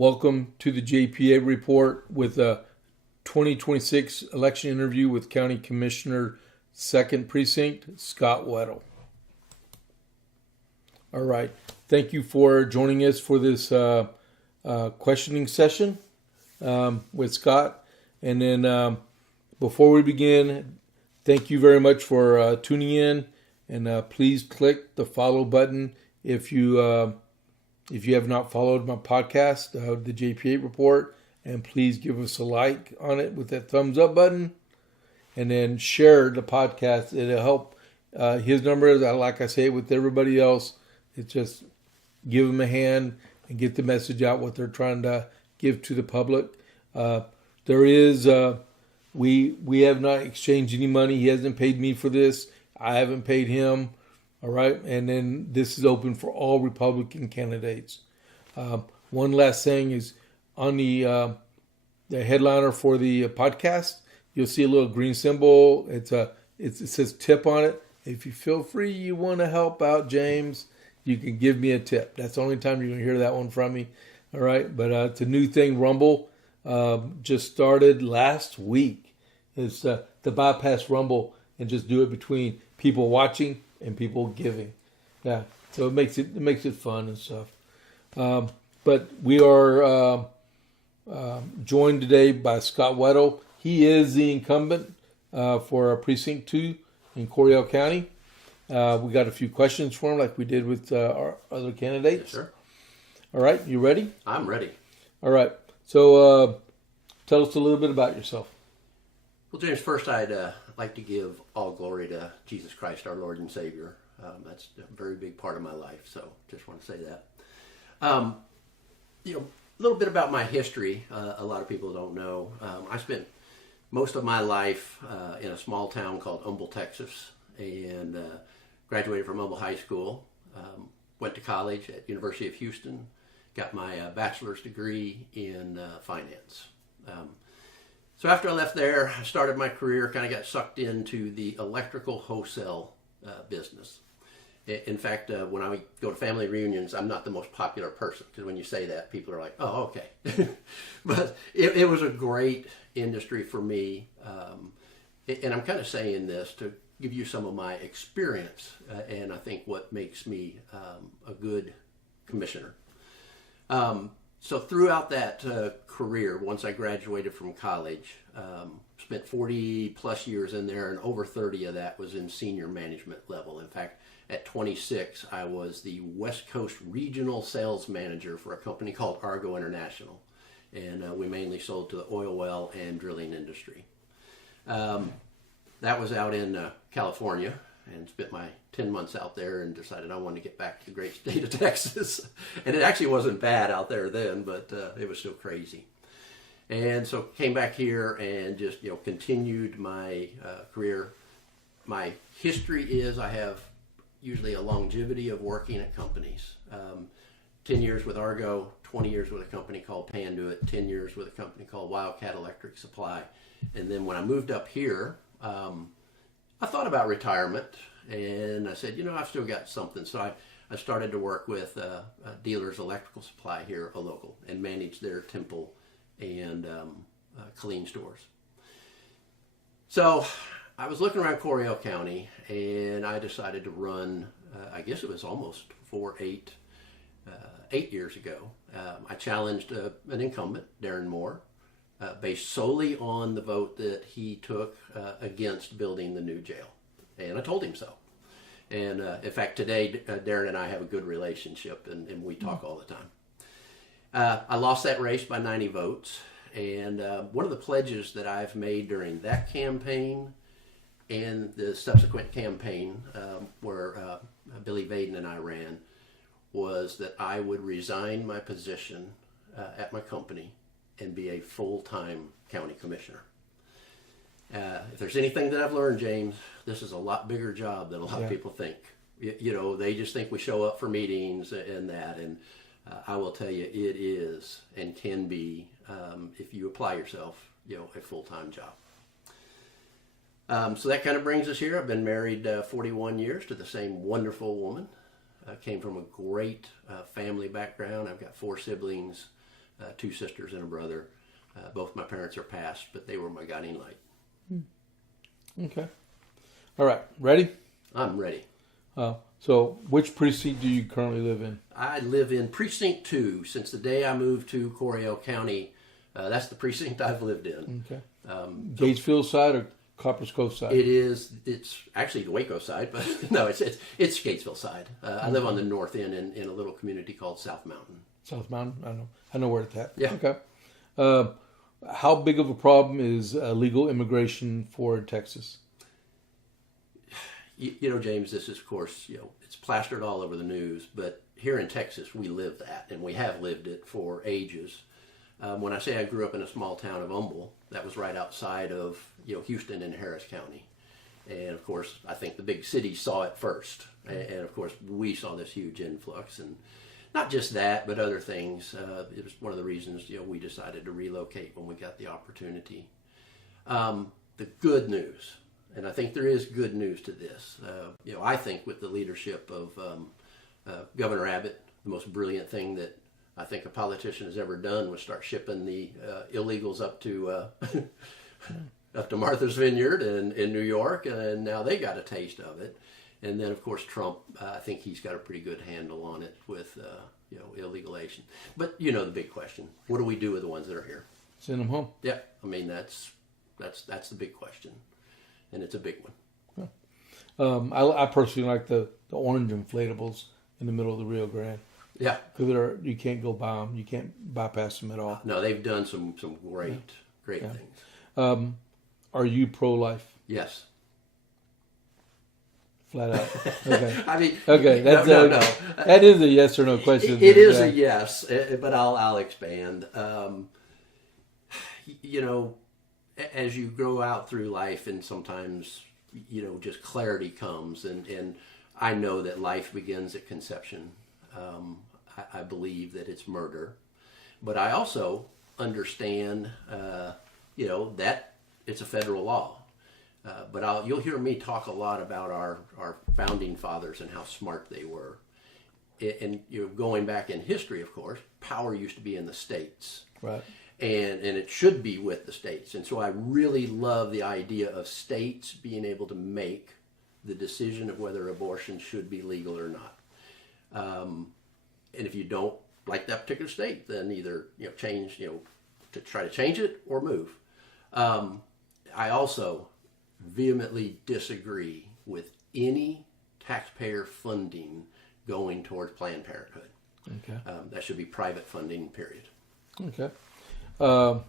Welcome to the JP8 Report with a 2026 election interview with County Commissioner 2nd Precinct, Scott Weddle. All right. Thank you for joining us for this questioning session with Scott. And then before we begin, thank you very much for tuning in. And please click the follow button if you have not followed my podcast, the JP8 Report. And please give us a like on it with that thumbs up button. And then share the podcast. It'll help his numbers. Like I say, with everybody else, it's just give them a hand and get the message out, what they're trying to give to the public. There is, we have not exchanged any money. He hasn't paid me for this. I haven't paid him. All right. And then this is open for all Republican candidates. One last thing is on the headliner for the podcast, you'll see a little green symbol. It says tip on it. If you feel free, you want to help out James, you can give me a tip. That's the only time you're going to hear that one from me. All right. But it's a new thing. Rumble just started last week. It's to bypass Rumble and just do it between people watching and people giving. Yeah. So it makes it fun and stuff. But we are joined today by Scott Weddle. He is the incumbent for Precinct 2 in Coryell County. We got a few questions for him like we did with our other candidates. Yes, sir. All right, you ready? I'm ready. All right. So tell us a little bit about yourself. Well, James, first I'd like to give all glory to Jesus Christ, our Lord and Savior. That's a very big part of my life, so just want to say that. A little bit about my history. A lot of people don't know. I spent most of my life in a small town called Humble, Texas, and graduated from Humble High School. Went to college at University of Houston. Got my bachelor's degree in finance. So after I left there, I started my career, kind of got sucked into the electrical wholesale business. In fact, when I go to family reunions, I'm not the most popular person, because when you say that, people are like, oh, okay. But it was a great industry for me. And I'm kind of saying this to give you some of my experience, and I think what makes me a good commissioner. So throughout that career, once I graduated from college, spent 40 plus years in there, and over 30 of that was in senior management level. In fact, at 26, I was the West Coast regional sales manager for a company called Argo International. And we mainly sold to the oil well and drilling industry. That was out in California, and spent my 10 months out there and decided I wanted to get back to the great state of Texas. And it actually wasn't bad out there then, but it was still crazy. And so came back here and just continued my career. My history is I have usually a longevity of working at companies. 10 years with Argo, 20 years with a company called Panduit, 10 years with a company called Wildcat Electric Supply. And then when I moved up here, I thought about retirement, and I said, I've still got something. So I started to work with Dealers Electrical Supply here, a local, and manage their Temple and Killeen stores. So I was looking around Coryell County, and I decided to run, I guess it was almost 8 years ago. I challenged an incumbent, Darren Moore, based solely on the vote that he took against building the new jail. And I told him so. And in fact, today, Darren and I have a good relationship, and we talk all the time. I lost that race by 90 votes. And one of the pledges that I've made during that campaign and the subsequent campaign where Billy Vaden and I ran was that I would resign my position at my company and be a full-time county commissioner. If there's anything that I've learned, James, this is a lot bigger job than a lot of people think. They just think we show up for meetings and that, and I will tell you, it is and can be, if you apply yourself, a full-time job. So that kind of brings us here. I've been married 41 years to the same wonderful woman. I came from a great family background. I've got 4 siblings. two sisters and a brother. Both my parents are passed, but they were my guiding light. Okay. All right. Ready? I'm ready. So which precinct do you currently live in? I live in Precinct 2 since the day I moved to Coryell County. That's the precinct I've lived in. Okay. Gatesville side or Copper's Cove side? It's actually the Waco side, but no, it's Gatesville side. I live on the north end in a little community called South Mountain. South Mountain? I know where it's at. Yeah. Okay. How big of a problem is legal immigration for Texas? James, this is, of course, it's plastered all over the news, but here in Texas, we live that, and we have lived it for ages. When I say I grew up in a small town of Humble, that was right outside of, Houston and Harris County. And, of course, I think the big cities saw it first. And, of course, we saw this huge influx. And not just that, but other things. It was one of the reasons, we decided to relocate when we got the opportunity. The good news, and I think there is good news to this. I think with the leadership of Governor Abbott, the most brilliant thing that I think a politician has ever done was start shipping the illegals up to Martha's Vineyard in New York, and now they got a taste of it. And then, of course, Trump, I think he's got a pretty good handle on it with, illegalization. But, the big question, what do we do with the ones that are here? Send them home. Yeah, I mean, that's the big question, and it's a big one. I personally like the orange inflatables in the middle of the Rio Grande. Yeah. Because you can't go by them. You can't bypass them at all. No, they've done some great things. Are you pro-life? Yes. Flat out. Okay. I mean, okay. That's no. That is a yes or no question. It is a yes, but I'll expand. As you grow out through life, and sometimes just clarity comes, and I know that life begins at conception. I believe that it's murder, but I also understand, that it's a federal law. But you'll hear me talk a lot about our founding fathers and how smart they were. And going back in history, of course, power used to be in the states. Right. And it should be with the states. And so I really love the idea of states being able to make the decision of whether abortion should be legal or not. And if you don't like that particular state, then either change, to try to change it or move. I also vehemently disagree with any taxpayer funding going towards Planned Parenthood. Okay. That should be private funding, period. Okay. Do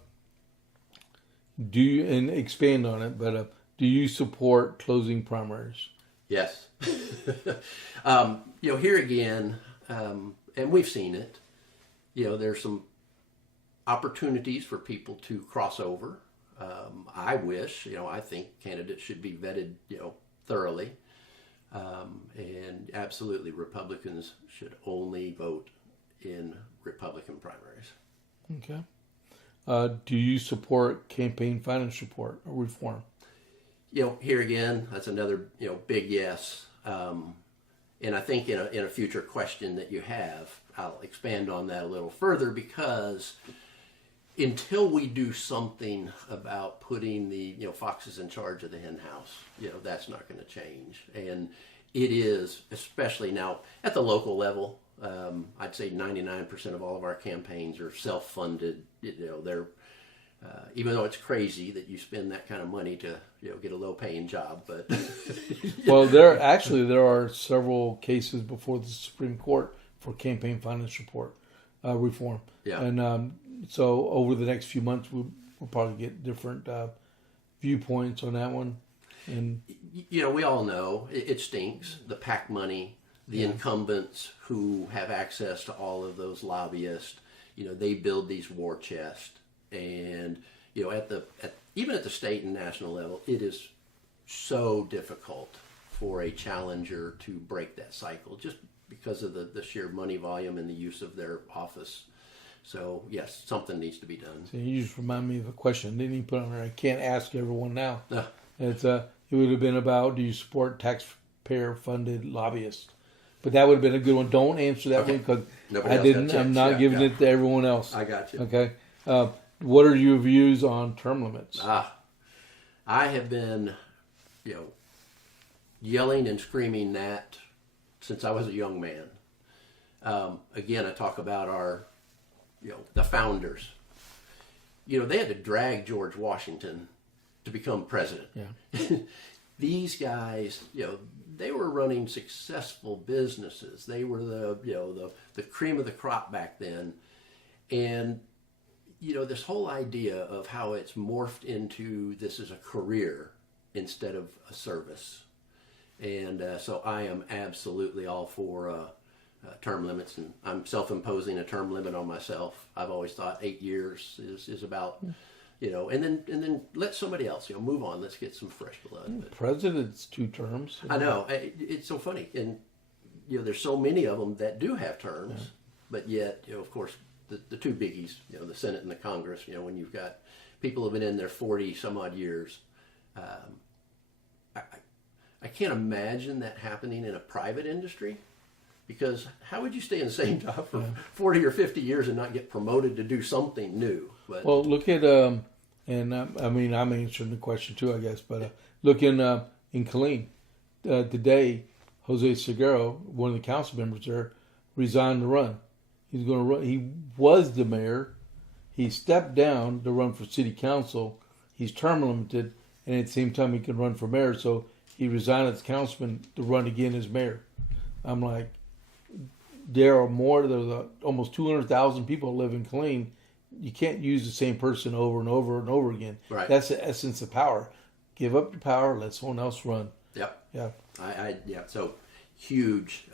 you, and expand on it, but do you support closing primaries? Yes. Here again, and we've seen it, there's some opportunities for people to cross over. I think candidates should be vetted, thoroughly. And absolutely, Republicans should only vote in Republican primaries. Okay. Do you support campaign finance reform? Here again, that's another, big yes. And I think in a future question that you have, I'll expand on that a little further, because until we do something about putting the foxes in charge of the hen house, that's not going to change. And it is, especially now at the local level, I'd say 99% of all of our campaigns are self-funded. They're even though it's crazy that you spend that kind of money to get a low-paying job, but well, there are several cases before the Supreme Court for campaign finance reform. Yeah. And so over the next few months, we'll probably get different viewpoints on that one. And we all know it stinks. The PAC money, the incumbents who have access to all of those lobbyists, they build these war chests. And even at the state and national level, it is so difficult for a challenger to break that cycle, just because of the sheer money volume and the use of their office. So yes, something needs to be done. So you just remind me of a question. Didn't even put on there. I can't ask everyone now. No. It would have been about: do you support taxpayer-funded lobbyists? but that would have been a good one. Don't answer that one because Nobody I else didn't. got a I'm chance. not Yeah, giving yeah. it to everyone else. I got you. Okay. What are your views on term limits? I have been, yelling and screaming that since I was a young man. Again, I talk about our, the founders. They had to drag George Washington to become president. Yeah. These guys, they were running successful businesses. They were the cream of the crop back then. And, this whole idea of how it's morphed into this is a career instead of a service. And so I am absolutely all for term limits, and I'm self-imposing a term limit on myself. I've always thought 8 years is about, and then let somebody else, move on. Let's get some fresh blood. But President's 2 terms. I know it's so funny, and there's so many of them that do have terms, but yet, of course, the 2 biggies, the Senate and the Congress. When you've got people who've been in there 40 some odd years. I can't imagine that happening in a private industry, because how would you stay in the same job for 40 or 50 years and not get promoted to do something new? But, well, look at and I mean I'm answering the question too, I guess, but look in Killeen today. Jose Seguro, one of the council members there, resigned to run. He's going to run. He was the mayor. He stepped down to run for city council. He's term limited, and at the same time he can run for mayor. So he resigned as councilman to run again as mayor. I'm like, there are there's almost 200,000 people live in Killeen. You can't use the same person over and over and over again. Right. That's the essence of power. Give up your power, let someone else run. Yep. Yeah. So huge,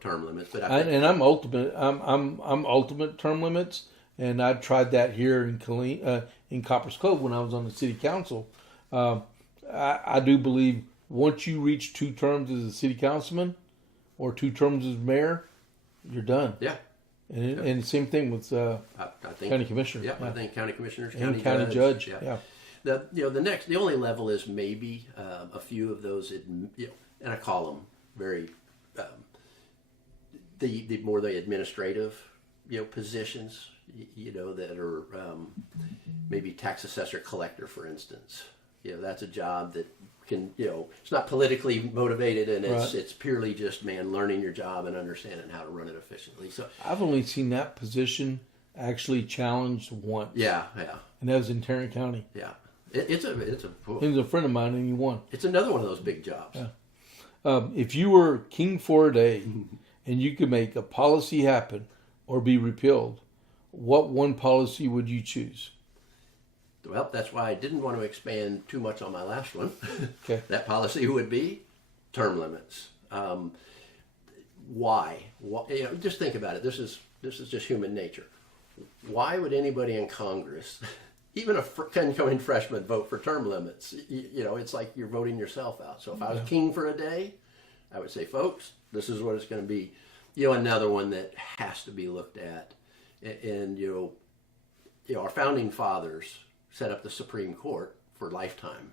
term limits. But I'm ultimate. I'm ultimate term limits, and I tried that here in Killeen, in Copper's Cove when I was on the city council. I do believe once you reach 2 terms as a city councilman or 2 terms as mayor, you're done. Yeah. And the same thing with I think, county commissioner. Yeah, I think county commissioners, And county judge. Yeah. The only level is maybe a few of those, and I call them very the more the administrative positions, that are maybe tax assessor collector, for instance. That's a job that can, it's not politically motivated, and it's purely just, learning your job and understanding how to run it efficiently. So I've only seen that position actually challenged once. Yeah. And that was in Tarrant County. Yeah. He was a friend of mine, and he won. It's another one of those big jobs. Yeah. If you were king for a day and you could make a policy happen or be repealed, what one policy would you choose? Well, that's why I didn't want to expand too much on my last one. Okay. That policy would be term limits. Why? Just think about it. This is just human nature. Why would anybody in Congress, even a incoming freshman, vote for term limits? It's like you're voting yourself out. So if I was king for a day, I would say, folks, this is what it's going to be. Another one that has to be looked at. And our founding fathers set up the Supreme Court for lifetime.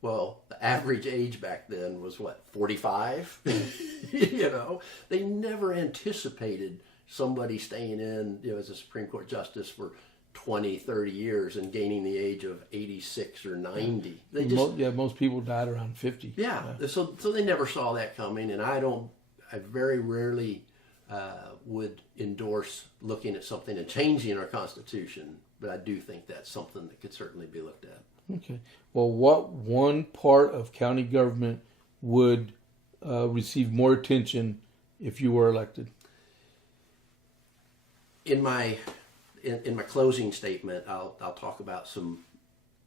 Well, the average age back then was 45? They never anticipated somebody staying in, as a Supreme Court justice for 20, 30 years and gaining the age of 86 or 90. Most people died around 50. Yeah. So they never saw that coming, and I very rarely would endorse looking at something and changing our Constitution, but I do think that's something that could certainly be looked at. Okay. Well, what one part of county government would receive more attention if you were elected? In my closing statement, I'll talk about some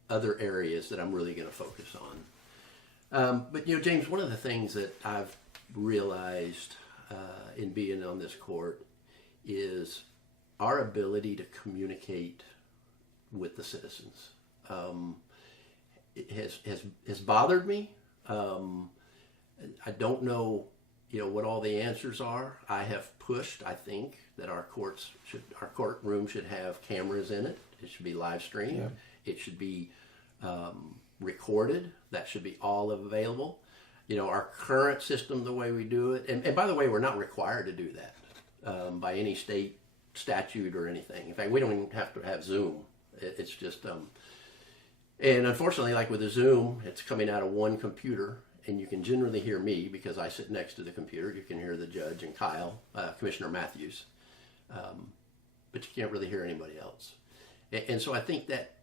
other areas that I'm really going to focus on. But James, one of the things that I've realized in being on this court is our ability to communicate with the citizens. It has bothered me. I don't know, what all the answers are. I have pushed, I think, that our courtroom should have cameras in it. It should be live streamed. Yeah. It should be recorded. That should be all available. our current system, the way we do it, and by the way, we're not required to do that by any state statute or anything. In fact, we don't even have to have Zoom. It's just, and unfortunately, like with the Zoom, it's coming out of one computer, and you can generally hear me because I sit next to the computer. You can hear the judge and Kyle, Commissioner Matthews, but you can't really hear anybody else. And so I think that,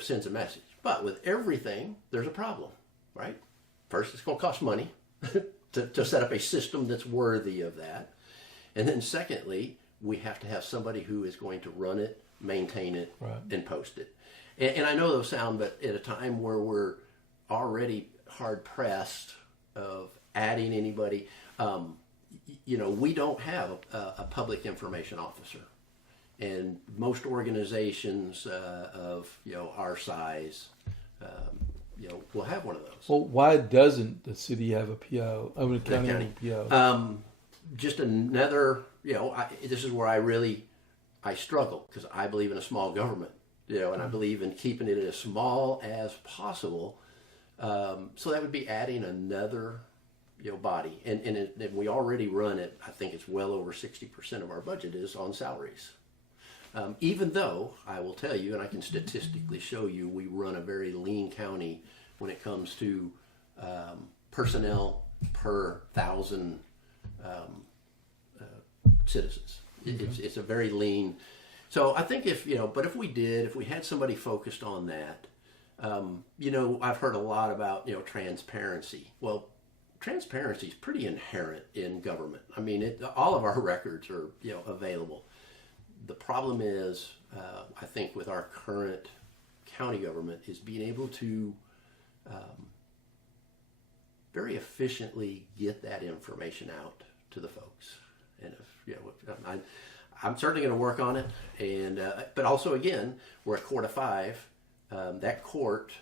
sends a message. But with everything, there's a problem, right? First, it's going to cost money to set up a system that's worthy of that. And then secondly, we have to have somebody who is going to run it, maintain it, right, and post it. And I know those sound, but at a time where we're already hard pressed of adding anybody, we don't have a public information officer. And most organizations of our size, will have one of those. Well, why doesn't the city have a PO? I mean, the county have a PO. Just another, this is where I struggle because I believe in a small government, and I believe in keeping it as small as possible. So that would be adding another, body, and we already run it. I think it's well over 60% of our budget is on salaries. Even though I will tell you, and I can statistically show you, we run a very lean county when it comes to personnel per 1,000 citizens. It's a very lean. So I think if we had somebody focused on that, I've heard a lot about transparency. Well, transparency is pretty inherent in government. I mean, all of our records are available. The problem is, I think, with our current county government is being able to very efficiently get that information out to the folks. And I'm certainly going to work on it. And but also, again, we're a court of 5. That court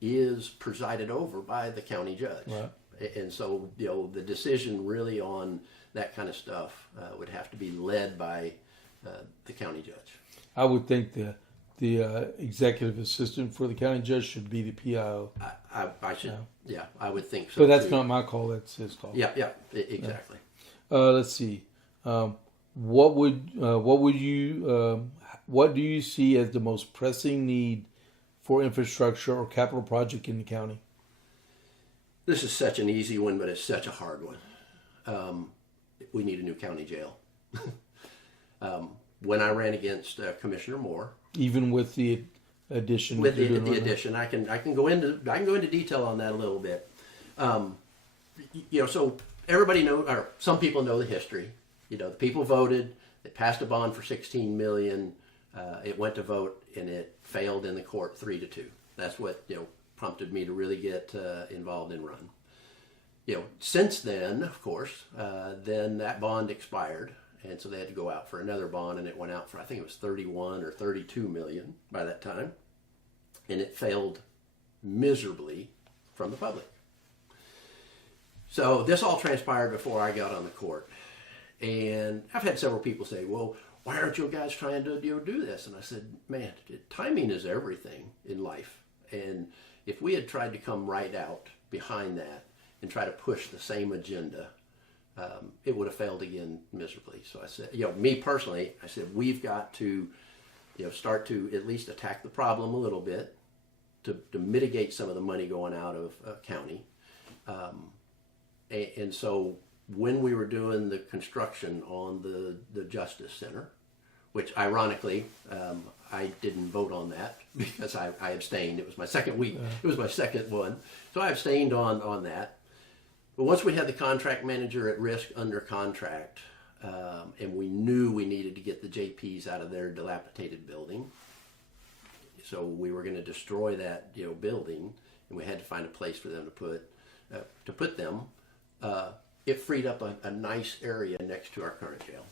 is presided over by the county judge. Right. And so, the decision really on that kind of stuff would have to be led by the county judge. I would think the executive assistant for the county judge should be the PIO. I should, I would think so. But that's not my call; that's his call. Yeah, exactly. Let's see. What do you see as the most pressing need for infrastructure or capital project in the county? This is such an easy one, but it's such a hard one. We need a new county jail. When I ran against Commissioner Moore, even with the addition, addition, I can go into detail on that a little bit. So everybody knows, or some people know the history. The people voted. They passed a bond for $16 million. It went to vote, and it failed in the court 3-2. That's what prompted me to really get involved and run. Since then, of course, then that bond expired. And so they had to go out for another bond, and it went out for, I think it was 31 or 32 million by that time. And it failed miserably from the public. So this all transpired before I got on the court. And I've had several people say, well, why aren't you guys trying to do this? And I said, man, timing is everything in life. And if we had tried to come right out behind that and try to push the same agenda, it would have failed again miserably. So I said, me personally, I said, we've got to, start to at least attack the problem a little bit to mitigate some of the money going out of county. And so when we were doing the construction on the Justice Center, which ironically, I didn't vote on that because I abstained. It was my second week. It was my second one. So I abstained on that. But once we had the contract manager at risk under contract, and we knew we needed to get the JPs out of their dilapidated building, so we were going to destroy that building, and we had to find a place for them to put them. It freed up a nice area next to our current jail.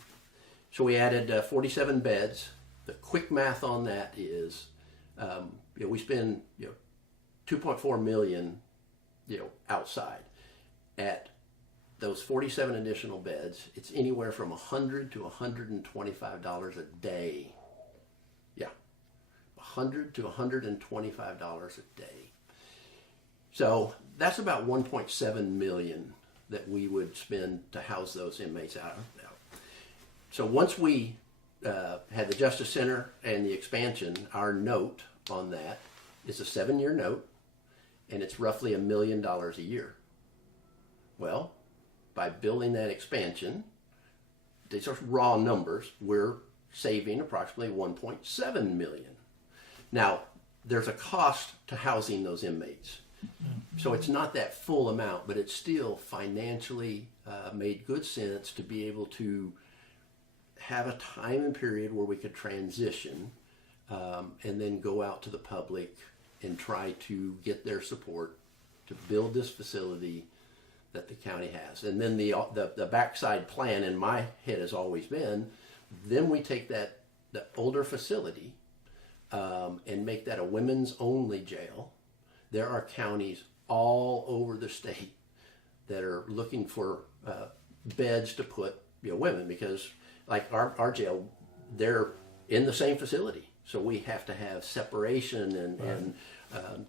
So we added 47 beds. The quick math on that is, we spend $2.4 million outside. At those 47 additional beds, it's anywhere from $100 to $125 a day. Yeah, $100 to $125 a day. So that's about 1.7 million that we would spend to house those inmates out. So once we had the Justice Center and the expansion, our note on that is a 7-year note, and it's roughly $1 million a year. Well, by building that expansion, these are raw numbers, we're saving approximately 1.7 million. Now, there's a cost to housing those inmates. So it's not that full amount, but it's still financially made good sense to be able to have a time and period where we could transition and then go out to the public and try to get their support to build this facility that the county has. And then the backside plan in my head has always been, then we take the older facility and make that a women's only jail. There are counties all over the state that are looking for beds to put women, because like our jail, they're in the same facility. So we have to have separation and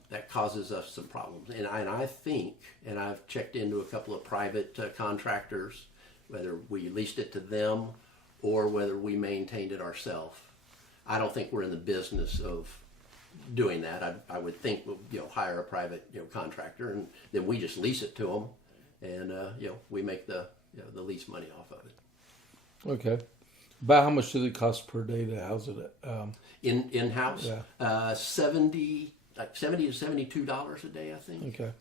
that causes us some problems. And I think, and I've checked into a couple of private contractors, whether we leased it to them or whether we maintained it ourselves. I don't think we're in the business of doing that. I would think we'll hire a private contractor, and then we just lease it to them, and we make the lease money off of it. Okay. About how much does it cost per day to house it? In house, Yeah. 70 to $72 a day, I think. Okay.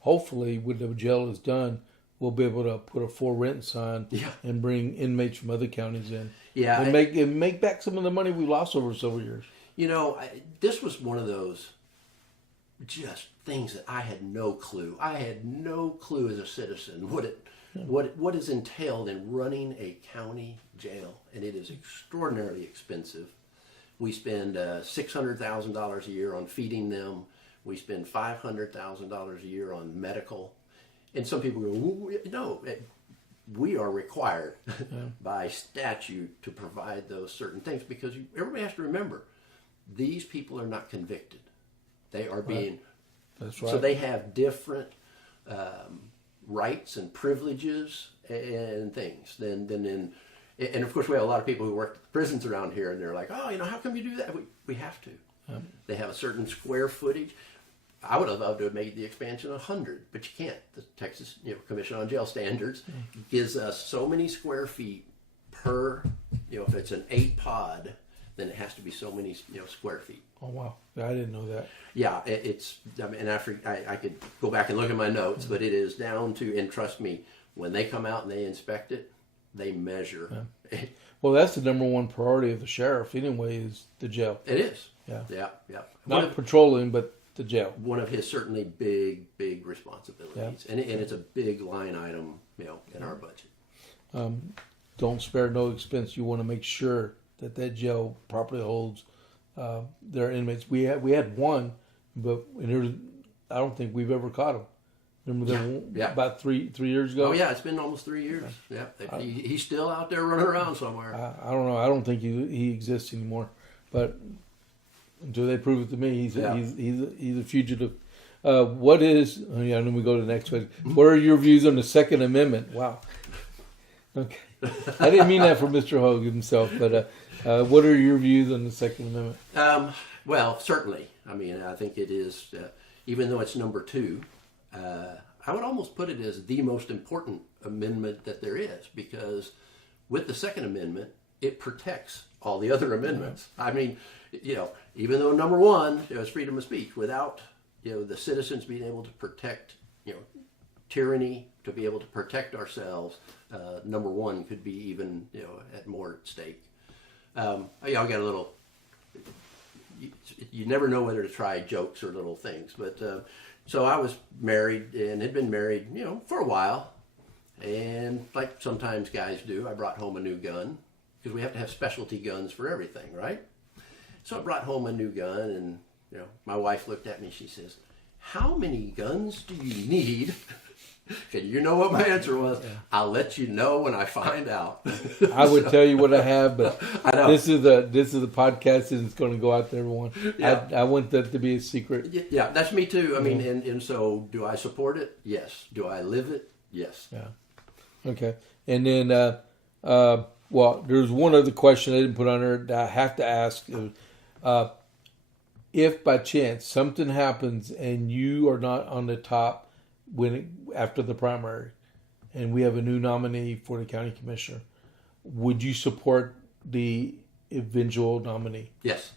Hopefully, when the jail is done, we'll be able to put a for rent sign and bring inmates from other counties in. Yeah, and make back some of the money we lost over several years. This was one of those just things that I had no clue. I had no clue as a citizen what is entailed in running a county jail, and it is extraordinarily expensive. We spend $600,000 a year on feeding them. We spend $500,000 a year on medical. And some people go, no, we are required by statute to provide those certain things, because everybody has to remember, these people are not convicted. They are being, That's right. So they have different rights and privileges and things than in, and of course we have a lot of people who work at prisons around here, and they're like, oh, how come you do that? We have to. They have a certain square footage. I would have loved to have made the expansion 100, but you can't. The Texas Commission on Jail Standards gives us so many square feet per, if it's an 8 pod, then it has to be so many square feet. Oh, wow. I didn't know that. Yeah, and I could go back and look at my notes, but it is down to, and trust me, when they come out and they inspect it, they measure. Yeah. Well, that's the number one priority of the sheriff anyway, is the jail. It is. Yeah. Yeah. Not patrolling, but the jail. One of his certainly big responsibilities. And it's a big line item, in our budget. Don't spare no expense. You want to make sure that jail properly holds their inmates. We had one, but I don't think we've ever caught him. Remember that about three years ago? Oh yeah, it's been almost 3 years. Yeah, he's still out there running around somewhere. I don't know. I don't think he exists anymore. But until they prove it to me, he's a fugitive. What is? Oh yeah, and then we go to the next one. What are your views on the Second Amendment? Wow. Okay, I didn't mean that for Mr. Hogan himself, but what are your views on the Second Amendment? Well, certainly. I mean, I think it is, even though it's number 2, I would almost put it as the most important amendment that there is, because with the Second Amendment, it protects all the other amendments. I mean, even though number 1 is freedom of speech, without the citizens being able to protect tyranny, to be able to protect ourselves, number 1 could be even at more at stake. I got a little. You never know whether to try jokes or little things, but so I was married and had been married, for a while, and like sometimes guys do, I brought home a new gun, because we have to have specialty guns for everything, right? So I brought home a new gun, and my wife looked at me. She says, "How many guns do you need Okay, you know what my answer was. Yeah. I'll let you know when I find out. I would tell you what I have, but I know. this is the podcast, and it's going to go out to everyone. Yeah. I want that to be a secret. Yeah, that's me too. I mean, and so do I support it? Yes. Do I live it? Yes. Yeah. Okay. And then, well, there's one other question I didn't put on there that I have to ask. If by chance something happens and you are not on the top after the primary, and we have a new nominee for the county commissioner, would you support the eventual nominee? Yes.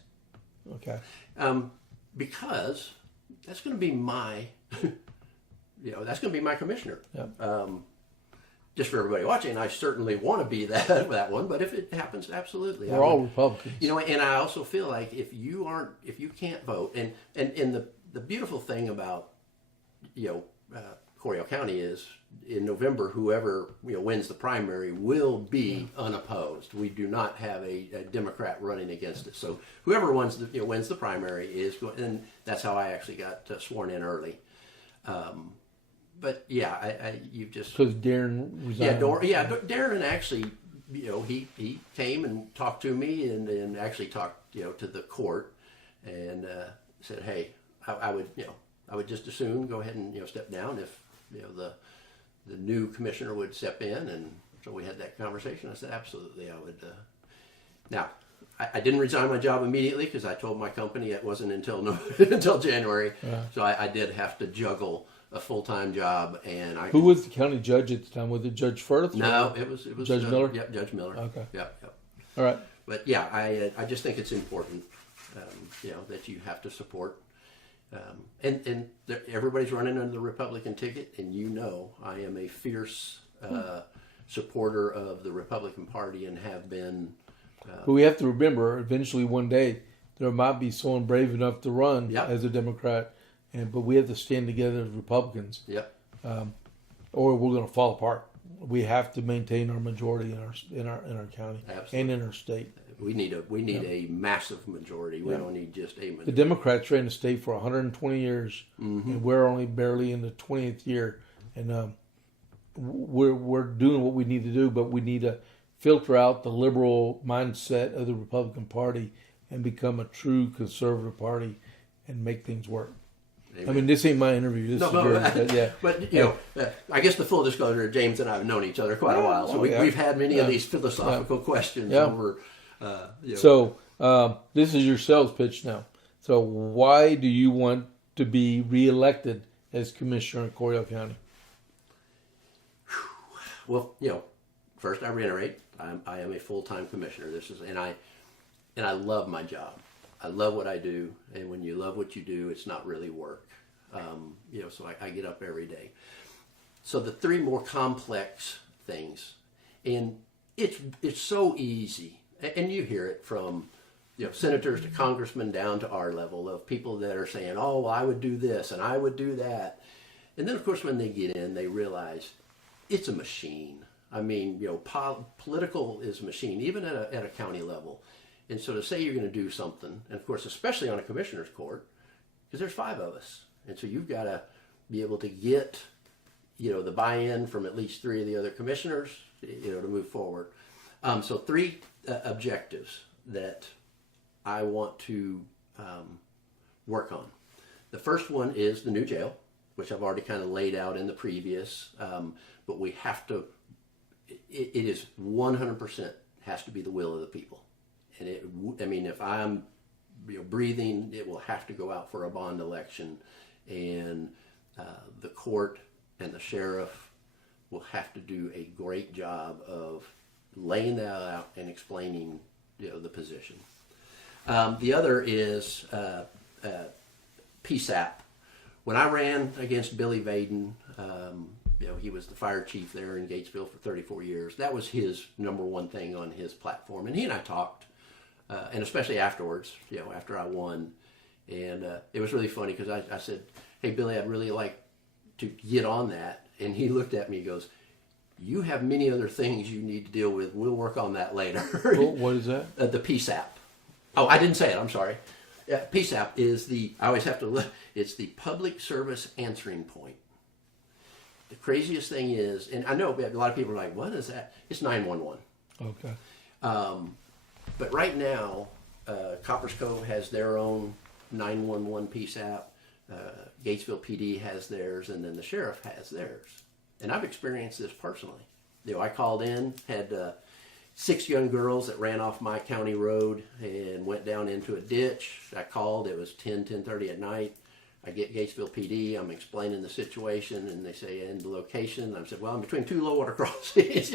Okay. Because that's going to be my, that's going to be my commissioner. Yeah. Just for everybody watching, I certainly want to be that one. But if it happens, absolutely. We're all Republicans. And I also feel like if you can't vote, and the beautiful thing about Coryell County is in November, whoever wins the primary will be unopposed. We do not have a Democrat running against it. So whoever wins the primary is going, and that's how I actually got sworn in early. But yeah, you just because Darren resigned. Darren actually, he came and talked to me and actually talked to the court and said, hey, I would just as soon go ahead and step down if the new commissioner would step in, and so we had that conversation. I said absolutely I would. Now I didn't resign my job immediately because I told my company it wasn't until January, so I did have to juggle a full-time job. And who was the county judge at the time? Was it Judge Firth? No, it was Judge Miller. Yep, Judge Miller. Okay. Yep. All right. But yeah, I just think it's important, that you have to support. And everybody's running under the Republican ticket, and I am a fierce supporter of the Republican Party and have been. But we have to remember, eventually one day there might be someone brave enough to run as a Democrat, but we have to stand together as Republicans. Yep. Or we're going to fall apart. We have to maintain our majority in our county. Absolutely. And in our state. We need a massive majority. We don't need just a majority. The Democrats ran the state for 120 years, and we're only barely in the 20th year. And we're doing what we need to do, but we need to filter out the liberal mindset of the Republican Party and become a true conservative party and make things work. Amen. I mean, this ain't my interview. This is yours. But I guess the full disclosure, James and I have known each other quite a while, so we've had many of these philosophical questions over. So this is your sales pitch now. So why do you want to be reelected as commissioner in Coryell County? Well, first I reiterate, I am a full-time commissioner. And I love my job. I love what I do, and when you love what you do, it's not really work. So I get up every day. So the three more complex things, and it's so easy, and you hear it from senators to congressmen down to our level of people that are saying, "Oh, well, I would do this and I would do that," and then of course when they get in, they realize it's a machine. I mean, political is a machine, even at a county level. And so to say you're going to do something, and of course, especially on a commissioner's court, because there's 5 of us. And so you've got to be able to get, the buy-in from at least 3 of the other commissioners, to move forward. So 3 objectives that I want to work on. The first one is the new jail, which I've already kind of laid out in the previous, but we have to, it is 100% has to be the will of the people. And if I'm breathing, it will have to go out for a bond election, and the court and the sheriff will have to do a great job of laying that out and explaining the position. The other is PSAP. When I ran against Billy Vaden, he was the fire chief there in Gatesville for 34 years. That was his number one thing on his platform, and he and I talked. And especially afterwards, after I won. And it was really funny because I said, "Hey, Billy, I'd really like to get on that." And he looked at me and goes, "You have many other things you need to deal with. We'll work on that later." What is that? The PSAP. Oh, I didn't say it. I'm sorry. PSAP is I always have to look, it's the Public Service Answering Point. the craziest thing is, and I know a lot of people are like, what is that? It's 911. Okay. But right now, Coppers Cove has their own 911 piece app. Gatesville PD has theirs, and then the sheriff has theirs. And I've experienced this personally. I called in, had 6 young girls that ran off my county road and went down into a ditch. I called, it was 10:30 at night. I get Gatesville PD, I'm explaining the situation, and they say, and the location. And I said, well, I'm between 2 low water crossings,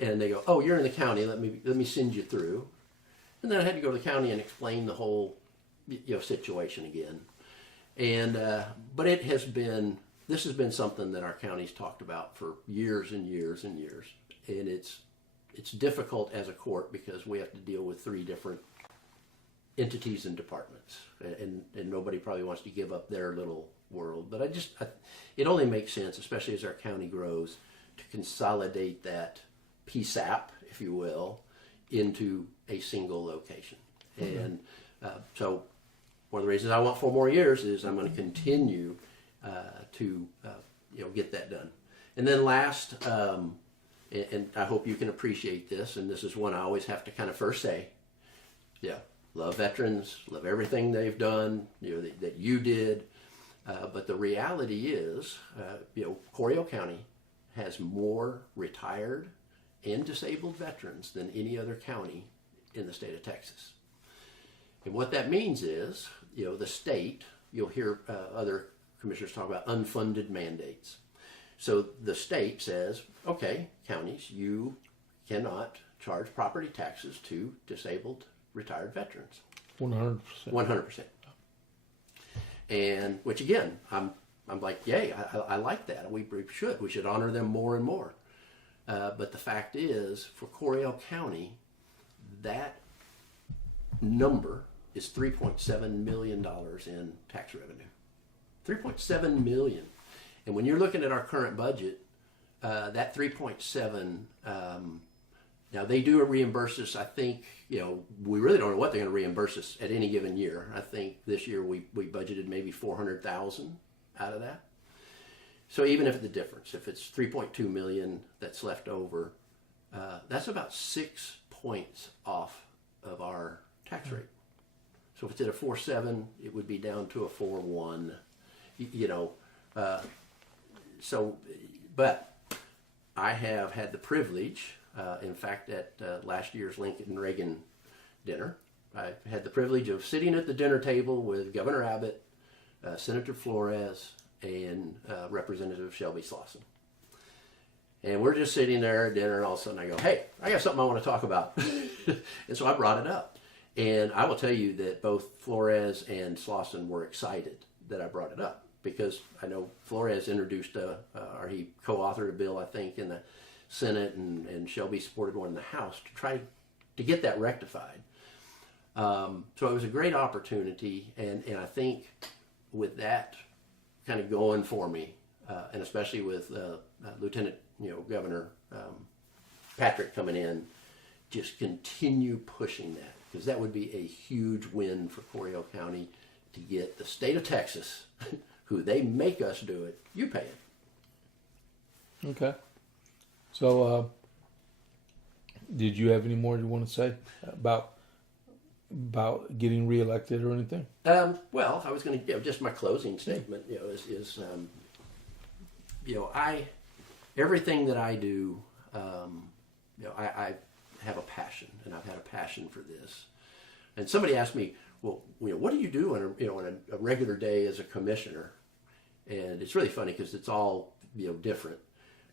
and they go, oh, you're in the county, let me send you through. And then I had to go to the county and explain the whole, situation again. And, but this has been something that our county's talked about for years and years and years. And it's difficult as a court because we have to deal with 3 different entities and departments, and nobody probably wants to give up their little world. But it only makes sense, especially as our county grows, to consolidate that PSAP, if you will, into a single location. Mm-hmm. And so one of the reasons I want 4 more years is I'm going to continue to get that done. And then last, and I hope you can appreciate this, and this is one I always have to kind of first say, love veterans, love everything they've done, that you did. But the reality is, Coryell County has more retired and disabled veterans than any other county in the state of Texas. And what that means is, the state, you'll hear other commissioners talk about unfunded mandates. So the state says, okay, counties, you cannot charge property taxes to disabled retired veterans. 100%. 100%. And which again, I'm like, yay, I like that. We should honor them more and more. But the fact is, for Coryell County, that number is $3.7 million in tax revenue. $3.7 million. And when you're looking at our current budget, that 3.7, now they do reimburse us. I think, we really don't know what they're going to reimburse us at any given year. I think this year we budgeted maybe $400,000 out of that. So even if the difference, if it's 3.2 million that's left over, that's about 6 points off of our tax rate. So if it's at a 4.7, it would be down to a 4.1. But I have had the privilege, in fact, at last year's Lincoln Reagan dinner, I had the privilege of sitting at the dinner table with Governor Abbott, Senator Flores, and Representative Shelby Slauson. And we're just sitting there at dinner, and all of a sudden I go, hey, I got something I want to talk about. And so I brought it up. And I will tell you that both Flores and Slauson were excited that I brought it up, because I know Flores introduced or he co-authored a bill, I think, in the Senate, and Shelby supported one in the House to try to get that rectified. So it was a great opportunity, and I think with that kind of going for me, and especially with Lieutenant, Governor Patrick coming in, just continue pushing that, because that would be a huge win for Coryell County to get the state of Texas, who they make us do it, you pay it. Okay. So, did you have any more you want to say about getting reelected or anything? Well, I was going to, just my closing statement, everything that I do, I have a passion, and I've had a passion for this. And somebody asked me, well, what do you do on a regular day as a commissioner? And it's really funny because it's all, different.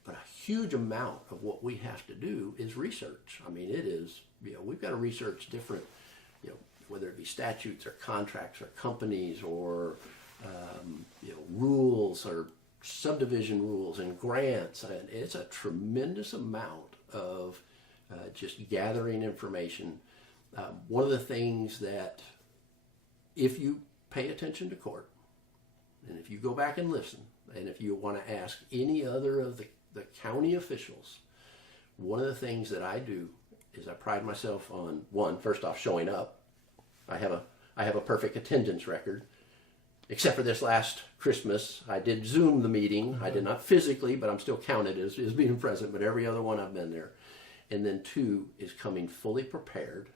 But a huge amount of what we have to do is research. I mean, it is, we've got to research different, whether it be statutes or contracts or companies or, rules or subdivision rules and grants. And it's a tremendous amount of just gathering information. One of the things that, if you pay attention to court, and if you go back and listen, and if you want to ask any other of the county officials, one of the things that I do is I pride myself on, one, first off, showing up. I have a perfect attendance record. except for this last Christmas. I did Zoom the meeting. I did not physically, but I'm still counted as being present. But every other one I've been there. And then 2 is coming fully prepared.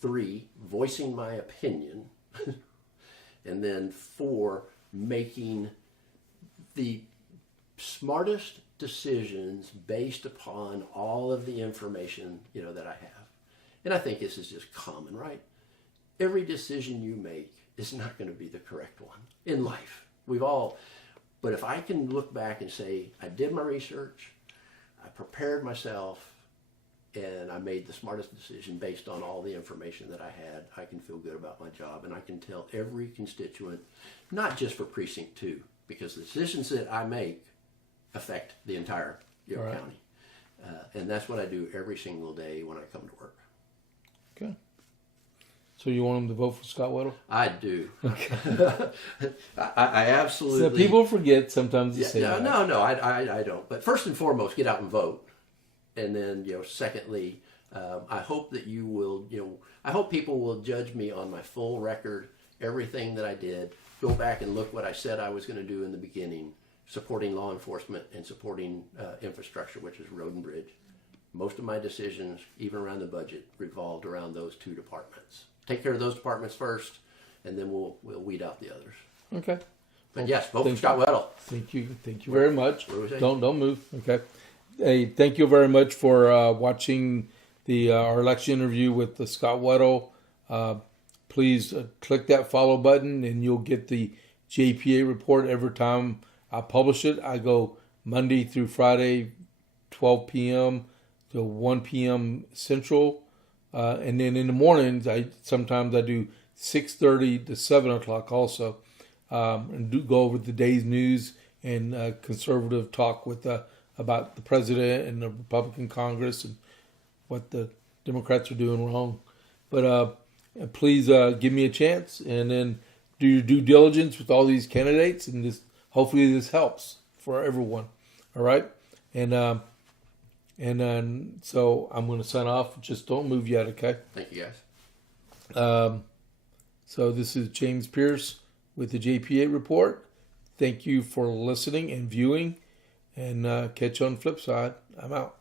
3, voicing my opinion. And then 4, making the smartest decisions based upon all of the information, that I have. And I think this is just common, right? Every decision you make is not going to be the correct one in life. But if I can look back and say, I did my research, I prepared myself, and I made the smartest decision based on all the information that I had, I can feel good about my job, and I can tell every constituent, not just for Precinct 2, because the decisions that I make affect the entire county. And that's what I do every single day when I come to work. Okay. So you want them to vote for Scott Weddle? I do. Okay. I absolutely... So people forget sometimes to say that. No, I don't. But first and foremost, get out and vote. And then, secondly, I hope that you will, I hope people will judge me on my full record, everything that I did. Go back and look what I said I was going to do in the beginning, supporting law enforcement and supporting infrastructure, which is road and bridge. Most of my decisions, even around the budget, revolved around those 2 departments. Take care of those departments first, and then we'll weed out the others. Okay. But yes, vote for Scott Weddle. Thank you very much. What was I saying? Don't move. Okay. Hey, thank you very much for watching our election interview with Scott Weddle. Please click that follow button, and you'll get the JP8 report every time I publish it. I go Monday through Friday, 12 p.m. to 1 p.m. Central. And then in the mornings, sometimes I do 6:30 to 7 o'clock also. And do go over the day's news and conservative talk with about the president and the Republican Congress and what the Democrats are doing wrong. But please give me a chance, and then do your due diligence with all these candidates, and hopefully this helps for everyone. All right? And then so I'm going to sign off. Just don't move yet, okay? Thank you, guys. So this is James Pierce with the JP8 Report. Thank you for listening and viewing, and catch you on the flip side. I'm out.